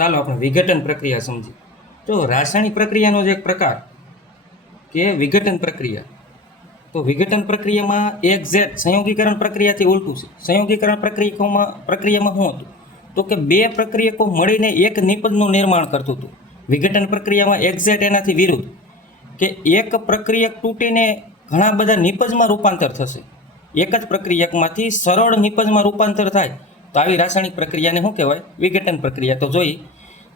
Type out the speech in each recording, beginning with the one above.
ચાલો આપણે વિઘટન પ્રક્રિયા સમજી. તો રાસાયણિક પ્રક્રિયાનો જ એક પ્રકાર કે વિઘટન પ્રક્રિયા. તો વિઘટન પ્રક્રિયામાં એક્ઝેક્ટ સંયોગીકરણ પ્રક્રિયાથી ઉલટું છે. સંયોગીકરણ પ્રક્રિયામાં શું હતું? તો કે બે પ્રક્રિયકો મળીને એક નિપજનું નિર્માણ કરતું હતું. વિઘટન પ્રક્રિયામાં એક્ઝેક્ટ એનાથી વિરુદ્ધ કે એક પ્રક્રિયક તૂટીને ઘણા બધા નિપજમાં રૂપાંતર થશે. એક જ પ્રક્રિયકમાંથી સરળ નિપજમાં રૂપાંતર થાય તો આવી રાસાયણિક પ્રક્રિયાને શું કહેવાય? વિઘટન પ્રક્રિયા. તો જોઈએ,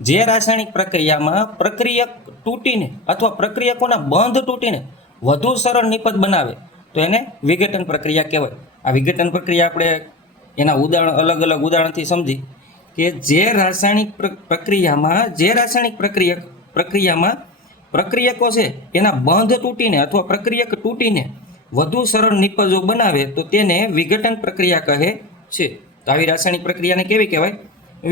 જે રાસાયણિક પ્રક્રિયામાં પ્રક્રિયક તૂટીને અથવા પ્રક્રિયકોના બંધ તૂટીને વધુ સરળ નિપજ બનાવે તો એને વિઘટન પ્રક્રિયા કહેવાય. આ વિઘટન પ્રક્રિયા આપણે એના અલગ અલગ ઉદાહરણથી સમજી કે જે રાસાયણિક પ્રક્રિયામાં પ્રક્રિયકો છે એના બંધ તૂટીને અથવા પ્રક્રિયક તૂટીને વધુ સરળ નિપજો બનાવે તો તેને વિઘટન પ્રક્રિયા કહે છે. તો આવી રાસાયણિક પ્રક્રિયાને કેવી કહેવાય?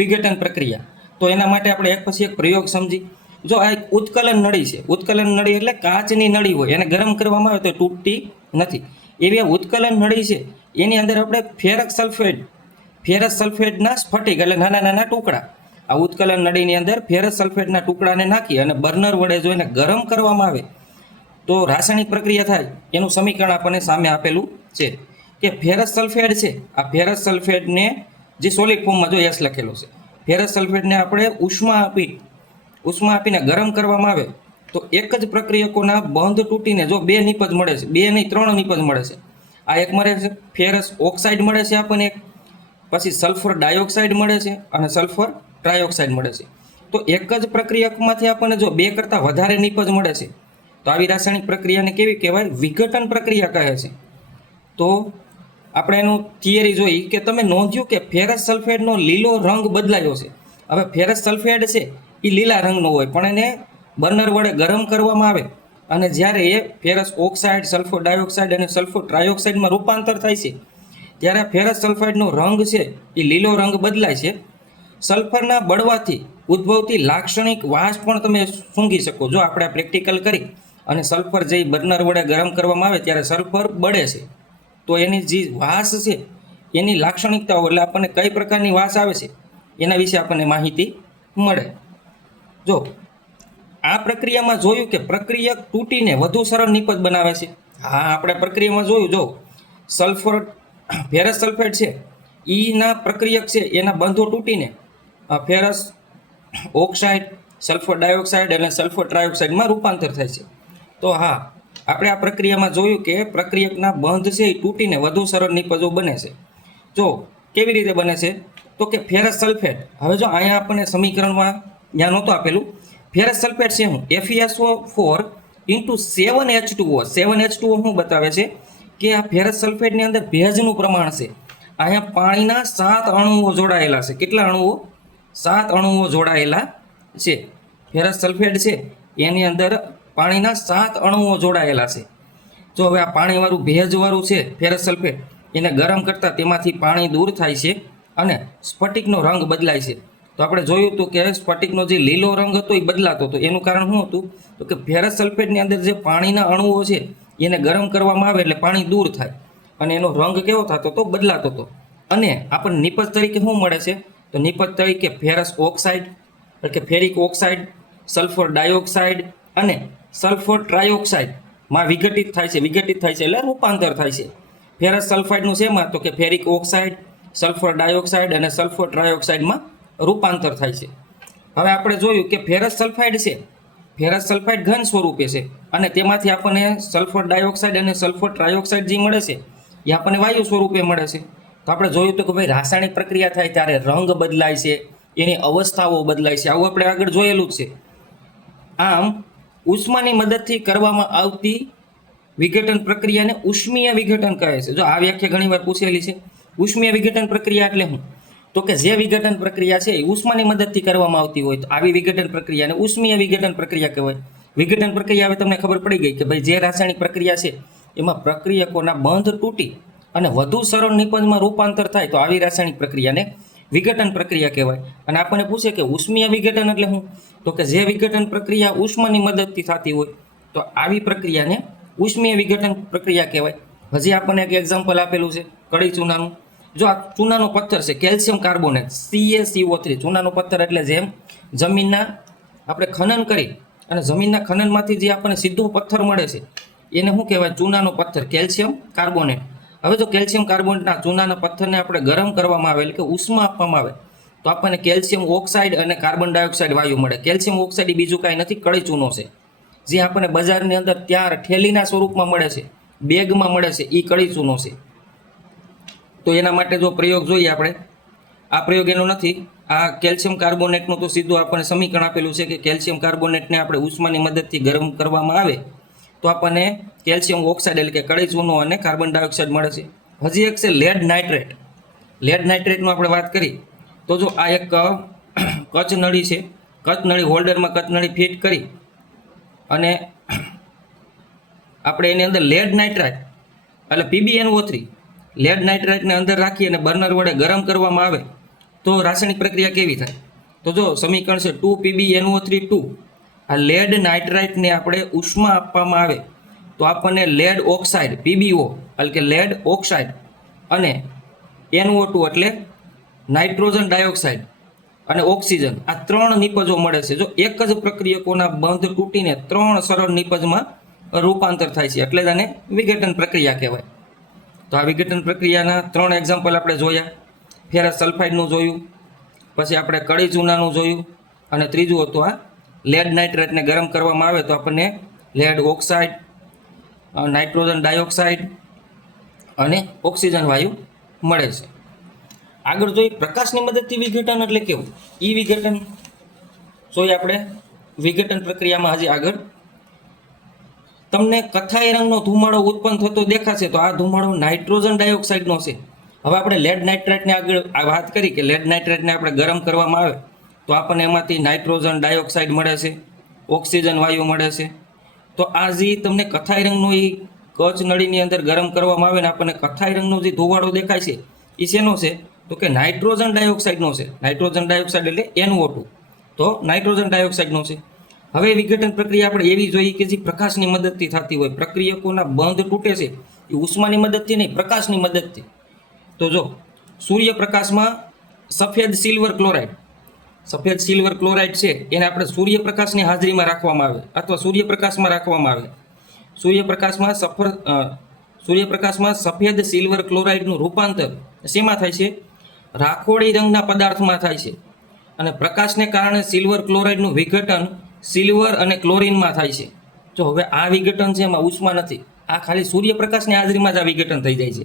વિઘટન પ્રક્રિયા. તો એના માટે આપણે એક પછી એક પ્રયોગ સમજી. જો આ એક ઉત્કલન નળી છે. ઉત્કલન નળી એટલે કાચની નળી હોય, એને ગરમ કરવામાં આવે તો તૂટતી નથી. એવી આ ઉત્કલન નળી છે, એની અંદર આપણે ફેરસ સલ્ફેટના સ્ફટિક એટલે નાના નાના ટુકડા, આ ઉત્કલન નળીની અંદર ફેરસ સલ્ફેટના ટુકડાને નાખી અને બર્નર વડે જો એને ગરમ કરવામાં આવે તો રાસાયણિક પ્રક્રિયા થાય. એનું સમીકરણ આપણને સામે આપેલું છે કે ફેરસ સલ્ફેટ છે, આ ફેરસ સલ્ફેટને જે સોલિડ ફોર્મમાં જો એસ લખેલો છે, ફેરસ સલ્ફેટને આપણે ઉષ્મા આપીને ગરમ કરવામાં આવે તો એક જ પ્રક્રિયકોના બંધ તૂટીને જો બે નિપજ મળે છે, બે નહીં 3 નિપજ મળે છે. આ એક મળે છે ફેરસ ઓક્સાઇડ મળે છે આપણને, એક પછી સલ્ફર ડાયોક્સાઇડ મળે છે અને સલ્ફર ટ્રાયોક્સાઇડ મળે છે. તો એક જ પ્રક્રિયકમાંથી આપણને જો 2 કરતાં વધારે નિપજ મળે છે તો આવી રાસાયણિક પ્રક્રિયાને કેવી કહેવાય? વિઘટન પ્રક્રિયા કહે છે. તો આપણે એનું થિયરી જોઈ કે તમે નોંધ્યું કે ફેરસ સલ્ફેટનો લીલો રંગ બદલાયો છે. હવે ફેરસ સલ્ફેટ છે એ લીલા રંગનો હોય, પણ એને બર્નર વડે ગરમ કરવામાં આવે અને જ્યારે એ ફેરસ ઓક્સાઇડ, સલ્ફર ડાયોક્સાઇડ અને સલ્ફર ટ્રાયોક્સાઇડમાં રૂપાંતર થાય છે ત્યારે ફેરસ સલ્ફાઇડનો રંગ છે એ લીલો રંગ બદલાય છે. સલ્ફરના બળવાથી ઉદ્ભવતી લાક્ષણિક વાસ પણ તમે સૂંઘી શકો. જો આપણે પ્રેક્ટિકલ કરી અને સલ્ફર જે બર્નર વડે ગરમ કરવામાં આવે ત્યારે સલ્ફર બળે છે, તો એની જે વાસ છે એની લાક્ષણિકતાઓ એટલે આપણને કઈ પ્રકારની વાસ આવે છે એના વિશે આપણને માહિતી મળે. જો આ પ્રક્રિયામાં જોયું કે પ્રક્રિયક તૂટીને વધુ સરળ નિપજ બનાવે છે. હા, આપણે પ્રક્રિયામાં જોયું, જો ફેરસ સલ્ફેટ છે એના પ્રક્રિયક છે એના બંધો તૂટીને ફેરસ ઓક્સાઇડ, સલ્ફર ડાયોક્સાઇડ અને સલ્ફર ટ્રાયોક્સાઇડમાં રૂપાંતર થાય છે. તો હા, આપણે આ પ્રક્રિયામાં જોયું કે પ્રક્રિયકના બંધ છે એ તૂટીને વધુ સરળ નિપજો બને છે. જો કેવી રીતે બને છે? તો કે ફેરસ સલ્ફેટ, હવે જો અહીંયા આપણને સમીકરણમાં ત્યાં નહોતું આપેલું, ફેરસ સલ્ફેટ છે હું FeSO4 × 7H2O. 7H2O શું બતાવે છે કે આ ફેરસ સલ્ફેટની અંદર ભેજનું પ્રમાણ છે. અહીંયા પાણીના 7 અણુઓ જોડાયેલા છે. કેટલા અણુઓ? 7 અણુઓ જોડાયેલા છે. ફેરસ સલ્ફેટ છે એની અંદર પાણીના 7 અણુઓ જોડાયેલા છે. જો હવે આ પાણીવાળું ભેજવાળું છે ફેરસ સલ્ફેટ, એને ગરમ કરતાં તેમાંથી પાણી દૂર થાય છે અને સ્ફટિકનો રંગ બદલાય છે. તો આપણે જોયું હતું કે સ્ફટિકનો જે લીલો રંગ હતો એ બદલાતો હતો. એનું કારણ શું હતું? તો કે ફેરસ સલ્ફેટની અંદર જે પાણીના અણુઓ છે એને ગરમ કરવામાં આવે એટલે પાણી દૂર થાય અને એનો રંગ કેવો થતો હતો? બદલાતો હતો. અને આપણને નિપજ તરીકે શું મળે છે? તો નિપજ તરીકે ફેરસ ઓક્સાઇડ એટલે કે ફેરિક ઓક્સાઇડ, સલ્ફર ડાયોક્સાઇડ અને સલ્ફર ટ્રાયોક્સાઇડમાં વિઘટિત થાય છે એટલે રૂપાંતર થાય છે. ફેરસ સલ્ફાઇડનું શેમાં? તો કે ફેરિક ઓક્સાઇડ, સલ્ફર ડાયોક્સાઇડ અને સલ્ફર ટ્રાયોક્સાઇડમાં રૂપાંતર થાય છે. હવે આપણે જોયું કે ફેરસ સલ્ફાઇડ છે, ફેરસ સલ્ફાઇડ ઘન સ્વરૂપે છે અને તેમાંથી આપણને સલ્ફર ડાયોક્સાઇડ અને સલ્ફર ટ્રાયોક્સાઇડ જે મળે છે એ આપણને વાયુ સ્વરૂપે મળે છે. તો આપણે જોયું તો કે ભાઈ રાસાયણિક પ્રક્રિયા થાય ત્યારે રંગ બદલાય છે, એની અવસ્થાઓ બદલાય છે. આવું આપણે આગળ જોયેલું જ છે. આમ ઉષ્માની મદદથી કરવામાં આવતી વિઘટન પ્રક્રિયાને ઉષ્મીય વિઘટન કહે છે. જો આ વ્યાખ્યા ઘણીવાર પૂછેલી છે. ઉષ્મીય વિઘટન પ્રક્રિયા એટલે શું? તો કે જે વિઘટન પ્રક્રિયા છે એ ઉષ્માની મદદથી કરવામાં આવતી હોય તો આવી વિઘટન પ્રક્રિયાને ઉષ્મીય વિઘટન પ્રક્રિયા કહેવાય. વિઘટન પ્રક્રિયા હવે તમને ખબર પડી ગઈ કે ભાઈ જે રાસાયણિક પ્રક્રિયા છે એમાં પ્રક્રિયકોના બંધ તૂટી અને વધુ સરળ નિપજમાં રૂપાંતર થાય તો આવી રાસાયણિક પ્રક્રિયાને વિઘટન પ્રક્રિયા કહેવાય. અને આપણને પૂછે કે ઉષ્મીય વિઘટન એટલે શું? તો કે જે વિઘટન પ્રક્રિયા ઉષ્માની મદદથી થતી હોય તો આવી પ્રક્રિયાને ઉષ્મીય વિઘટન પ્રક્રિયા કહેવાય. હજી આપણને એક એક્ઝામ્પલ આપેલું છે કડી ચૂનાનું. જો આ ચૂનાનો પથ્થર છે કેલ્શિયમ કાર્બોનેટ CaCO3, ચૂનાનો પથ્થર એટલે જેમ જમીનના આપણે ખનન કરી અને જમીનના ખનનમાંથી જે આપણને સીધો પથ્થર મળે છે એને શું કહેવાય? ચૂનાનો પથ્થર, કેલ્શિયમ કાર્બોનેટ. હવે જો કેલ્શિયમ કાર્બોનેટના ચૂનાના પથ્થરને આપણે ગરમ કરવામાં આવે એટલે કે ઉષ્મા આપવામાં આવે તો આપણને કેલ્શિયમ ઓક્સાઇડ અને કાર્બન ડાયોક્સાઇડ વાયુ મળે. કેલ્શિયમ ઓક્સાઇડ એ બીજું કાંઈ નથી, કળી ચૂનો છે, જે આપણને બજારની અંદર ત્યાર ઠેલીના સ્વરૂપમાં મળે છે, બેગમાં મળે છે, એ કળી ચૂનો છે. તો એના માટે જો પ્રયોગ જોઈએ આપણે, આ પ્રયોગ એનો નથી, આ કેલ્શિયમ કાર્બોનેટનું તો સીધું આપણને સમીકરણ આપેલું છે કે કેલ્શિયમ કાર્બોનેટને આપણે ઉષ્માની મદદથી ગરમ કરવામાં આવે તો આપણને કેલ્શિયમ ઓક્સાઇડ એટલે કે કળી ચૂનો અને કાર્બન ડાયોક્સાઇડ મળે છે. હજી એક છે લેડ નાઇટ્રેટ. લેડ નાઇટ્રેટનું આપણે વાત કરી તો જો આ એક કચ નળી છે, કચ નળી હોલ્ડરમાં કચ નળી ફિટ કરી અને આપણે એની અંદર લેડ નાઇટ્રાઇટ એટલે PbNO3 લેડ નાઇટ્રાઇટને અંદર રાખી અને બર્નર વડે ગરમ કરવામાં આવે તો રાસાયણિક પ્રક્રિયા કેવી થાય? તો જો સમીકરણ છે 2PbNO3 2. આ લેડ નાઇટ્રાઇટને આપણે ઉષ્મા આપવામાં આવે તો આપણને લેડ ઓક્સાઇડ PbO એટલે કે લેડ ઓક્સાઇડ અને NO2 એટલે નાઇટ્રોજન ડાયોક્સાઇડ અને ઓક્સિજન, આ 3 નિપજો મળે છે. જો એક જ પ્રક્રિયકોના બંધ તૂટીને 3 સરળ નિપજમાં રૂપાંતર થાય છે એટલે જ આને વિઘટન પ્રક્રિયા કહેવાય. તો આ વિઘટન પ્રક્રિયાના 3 એક્ઝામ્પલ આપણે જોયા. ફેરસ સલ્ફાઇડનું જોયું, પછી આપણે કળી ચૂનાનું જોયું અને ત્રીજું હતું આ લેડ નાઇટ્રેટને ગરમ કરવામાં આવે તો આપણને લેડ ઓક્સાઇડ, નાઇટ્રોજન ડાયોક્સાઇડ અને ઓક્સિજન વાયુ મળે છે. આગળ જોઈએ પ્રકાશની મદદથી વિઘટન એટલે કેવું? ઈ વિઘટન જોઈએ આપણે. વિઘટન પ્રક્રિયામાં હજી આગળ તમને કથ્થાઈ રંગનો ધુમાડો ઉત્પન્ન થતો દેખાશે તો આ ધુમાડો નાઇટ્રોજન ડાયોક્સાઇડનો છે. હવે આપણે લેડ નાઇટ્રેટને આગળ વાત કરી કે લેડ નાઇટ્રેટને આપણે ગરમ કરવામાં આવે તો આપણને એમાંથી નાઇટ્રોજન ડાયોક્સાઇડ મળે છે, ઓક્સિજન વાયુ મળે છે. તો આ જે તમને કથ્થાઈ રંગનો એ કચ નળીની અંદર ગરમ કરવામાં આવે ને આપણને કથ્થાઈ રંગનો જે ધુવાડો દેખાય છે એ શેનો છે? તો કે નાઇટ્રોજન ડાયોક્સાઇડનો છે. નાઇટ્રોજન ડાયોક્સાઇડ એટલે NO2, તો નાઇટ્રોજન ડાયોક્સાઇડનો છે. હવે વિઘટન પ્રક્રિયા આપણે એવી જોઈએ કે જે પ્રકાશની મદદથી થતી હોય. પ્રક્રિયકોના બંધ તૂટે છે એ ઉષ્માની મદદથી નહીં, પ્રકાશની મદદથી. તો જો સૂર્યપ્રકાશમાં સફેદ સિલ્વર ક્લોરાઇડ છે એને આપણે સૂર્યપ્રકાશની હાજરીમાં રાખવામાં આવે અથવા સૂર્યપ્રકાશમાં રાખવામાં આવે. સૂર્યપ્રકાશમાં સફેદ સિલ્વર ક્લોરાઇડનું રૂપાંતર શેમાં થાય છે? રાખોડી રંગના પદાર્થમાં થાય છે. અને પ્રકાશને કારણે સિલ્વર ક્લોરાઇડનું વિઘટન સિલ્વર અને ક્લોરીનમાં થાય છે. જો હવે આ વિઘટન છે એમાં ઉષ્મા નથી, આ ખાલી સૂર્યપ્રકાશની હાજરીમાં જ આ વિઘટન થઈ જાય છે.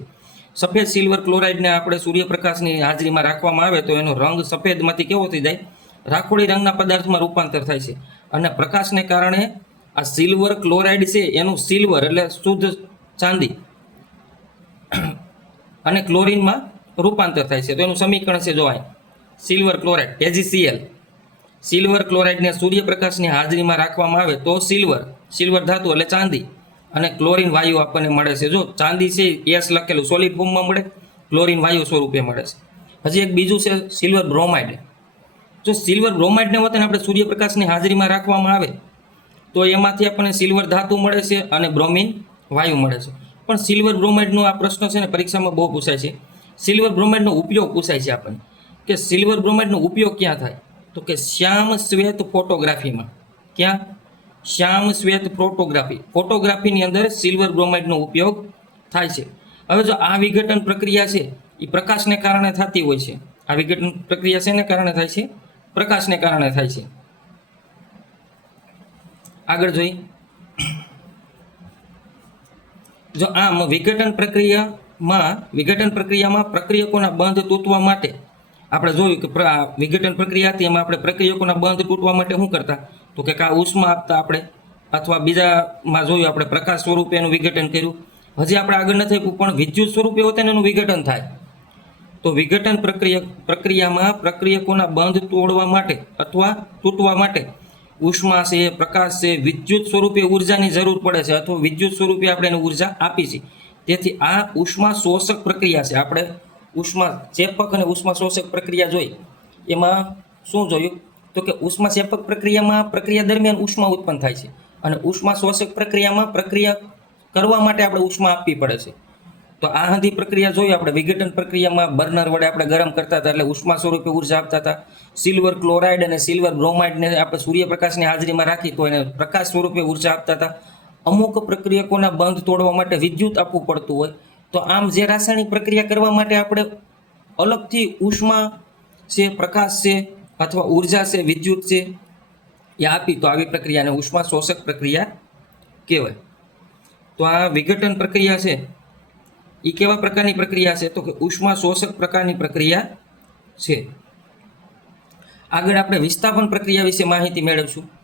સફેદ સિલ્વર ક્લોરાઇડને આપણે સૂર્યપ્રકાશની હાજરીમાં રાખવામાં આવે તો એનો રંગ સફેદમાંથી કેવો થઈ જાય? રાખોડી રંગના પદાર્થમાં રૂપાંતર થાય છે. અને પ્રકાશને કારણે આ સિલ્વર ક્લોરાઇડ છે એનું સિલ્વર એટલે શુદ્ધ ચાંદી અને ક્લોરીનમાં રૂપાંતર થાય છે. તો એનું સમીકરણ છે જો અહીં સિલ્વર ક્લોરાઇડ AgCl. સિલ્વર ક્લોરાઇડને સૂર્યપ્રકાશની હાજરીમાં રાખવામાં આવે તો સિલ્વર ધાતુ એટલે ચાંદી અને ક્લોરીન વાયુ આપણને મળે છે. જો ચાંદી છે S લખેલું સોલિડ ફોર્મમાં મળે, ક્લોરીન વાયુ સ્વરૂપે મળે છે. હજી એક બીજું છે સિલ્વર બ્રોમાઇડ. જો સિલ્વર બ્રોમાઇડને વતન આપણે સૂર્યપ્રકાશની હાજરીમાં રાખવામાં આવે તો એમાંથી આપણને સિલ્વર ધાતુ મળે છે અને બ્રોમિન વાયુ મળે છે. પણ સિલ્વર બ્રોમાઇડનો આ પ્રશ્ન છે ને પરીક્ષામાં બહુ પૂછાય છે. સિલ્વર બ્રોમાઇડનો ઉપયોગ પૂછાય છે આપણને કે સિલ્વર બ્રોમાઇડનો ઉપયોગ ક્યાં થાય? તો કે શ્યામ શ્વેત ફોટોગ્રાફીમાં. ક્યાં? શ્યામ શ્વેત ફોટોગ્રાફીની અંદર સિલ્વર બ્રોમાઇડનો ઉપયોગ થાય છે. હવે જો આ વિઘટન પ્રક્રિયા છે એ પ્રકાશને કારણે થતી હોય છે. આ વિઘટન પ્રક્રિયા શેને કારણે થાય છે? પ્રકાશને કારણે થાય છે. આગળ જોઈએ. જો આમ વિઘટન પ્રક્રિયામાં પ્રક્રિયકોના બંધ તૂટવા માટે આપણે જોયું કે વિઘટન પ્રક્રિયા હતી એમાં આપણે પ્રક્રિયકોના બંધ તૂટવા માટે શું કરતા? તો કે કા ઉષ્મા આપતા આપણે અથવા બીજામાં જોયું આપણે પ્રકાશ સ્વરૂપે એનું વિઘટન કર્યું. હજી આપણે આગળ નથી પણ વિદ્યુત સ્વરૂપે હોતે એનું વિઘટન થાય. તો વિઘટન પ્રક્રિયામાં પ્રક્રિયકોના બંધ તોડવા માટે અથવા તૂટવા માટે ઉષ્મા છે, પ્રકાશ છે, વિદ્યુત સ્વરૂપે ઉર્જાની જરૂર પડે છે અથવા વિદ્યુત સ્વરૂપે આપણે એને ઉર્જા આપી છે. તેથી આ ઉષ્મા શોષક પ્રક્રિયા છે. આપણે ઉષ્મા ચેપક અને ઉષ્મા શોષક પ્રક્રિયા જોઈ એમાં શું જોયું? તો કે ઉષ્મા ચેપક પ્રક્રિયા દરમિયાન ઉષ્મા ઉત્પન્ન થાય છે અને ઉષ્મા શોષક પ્રક્રિયામાં પ્રક્રિયા કરવા માટે આપણે ઉષ્મા આપવી પડે છે. તો આ બધી પ્રક્રિયા જોઈએ આપણે. વિઘટન પ્રક્રિયામાં બર્નર વડે આપણે ગરમ કરતા હતા એટલે ઉષ્મા સ્વરૂપે ઉર્જા આપતા હતા. સિલ્વર ક્લોરાઇડ અને સિલ્વર બ્રોમાઇડને આપણે સૂર્યપ્રકાશની હાજરીમાં રાખી તો એને પ્રકાશ સ્વરૂપે ઉર્જા આપતા હતા. અમુક પ્રક્રિયકોના બંધ તોડવા માટે વિદ્યુત આપવું પડતું હોય. તો આમ જે રાસાયણિક પ્રક્રિયા કરવા માટે આપણે અલગથી ઉષ્મા છે, પ્રકાશ છે, અથવા ઉર્જા છે, વિદ્યુત છે એ આપી તો આવી પ્રક્રિયાને ઉષ્મા શોષક પ્રક્રિયા કહેવાય. તો આ વિઘટન પ્રક્રિયા છે એ કેવા પ્રકારની પ્રક્રિયા છે? તો કે ઉષ્મા શોષક પ્રકારની પ્રક્રિયા છે. આગળ આપણે વિસ્થાપન પ્રક્રિયા વિશે માહિતી મેળવશું.